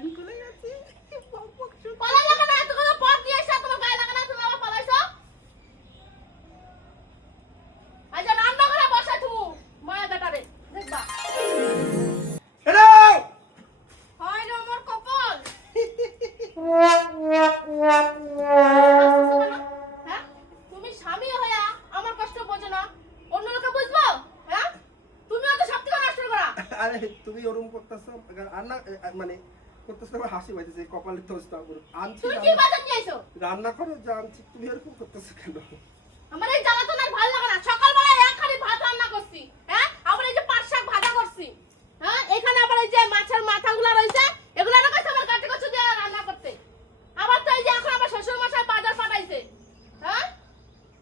pan খুলে গেছে পালা লাগা না এত কথা পথ দিয়ে এসে তোমার গায়ে লাগা না তুমি আবার পালাইছো আজ রান্না করে বসা তুমি মায়া বেটারে দেখবা হ্যালো হয় রে আমার কপাল হ্যাঁ তুমি স্বামী হইয়া আমার কষ্ট বোঝো না অন্য লোকে বুঝবো হ্যাঁ তুমিও তো সব থেকে নষ্ট করা আরে তুমি ওরকম করতেছো রান্না মানে করতেছো আমার হাসি পাইতেছে কপালে তো আনছি তুমি কি বাজার নিয়ে আইছো রান্না করো যা আনছি তুমি এরকম করতেছো কেন আমার এই জ্বালাতন আর ভালো লাগে না সকালবেলা এক হাঁড়ি ভাত রান্না করছি হ্যাঁ আবার এই যে পাঁচ শাক ভাজা করছি হ্যাঁ এখানে আবার এই যে মাছের মাথাগুলো রয়েছে এগুলো না কইছে আমার কাটে কচু দিয়ে রান্না করতে আবার তো এই যে এখন আমার শ্বশুর মশাই বাজার পাঠাইছে হ্যাঁ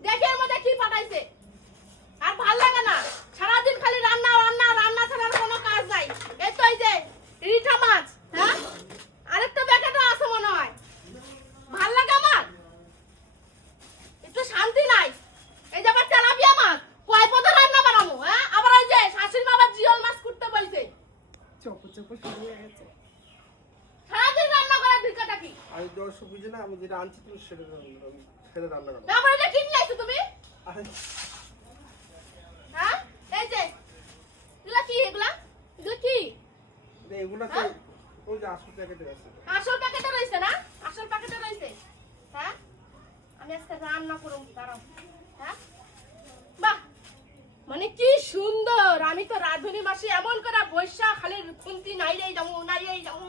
দেখি এর মধ্যে কি পাঠাইছে আর ভালো লাগে না সারাদিন খালি রান্না রান্না রান্না ছাড়া আর কোনো কাজ নাই এই তো এই যে রিঠা মাছ হ্যাঁ আরেকটা প্যাকেটও আছে মনে হয় ভাল লাগে আমার একটু শান্তি নাই এই যে আবার তেলাপিয়া মাছ কয় পদে রান্না বানাবো হ্যাঁ আবার এই যে শাশুড়ি মা আবার জিওল মাছ করতে বলছে চপ চপ শুরু হয়ে গেছে সারাদিন রান্না করার ঢিকাটা কি আমি তো অবশ্য বুঝি না আমি যেটা আনছি তুমি সেটা রান্না করো আবার এটা কিনে আইছো তুমি আরে হ্যাঁ এই যে এগুলা কি এগুলা কি এগুলো তো ওই যে আসল প্যাকেটে আছে আসল প্যাকেটে রইছে না আসল প্যাকেটে রইছে হ্যাঁ আমি আজকে রান্না করব দাঁড়াও হ্যাঁ বাহ মানে কি সুন্দর আমি তো রাধুনি মাসি এমন করে বৈশা খালি খুন্তি নাইরেই যাবো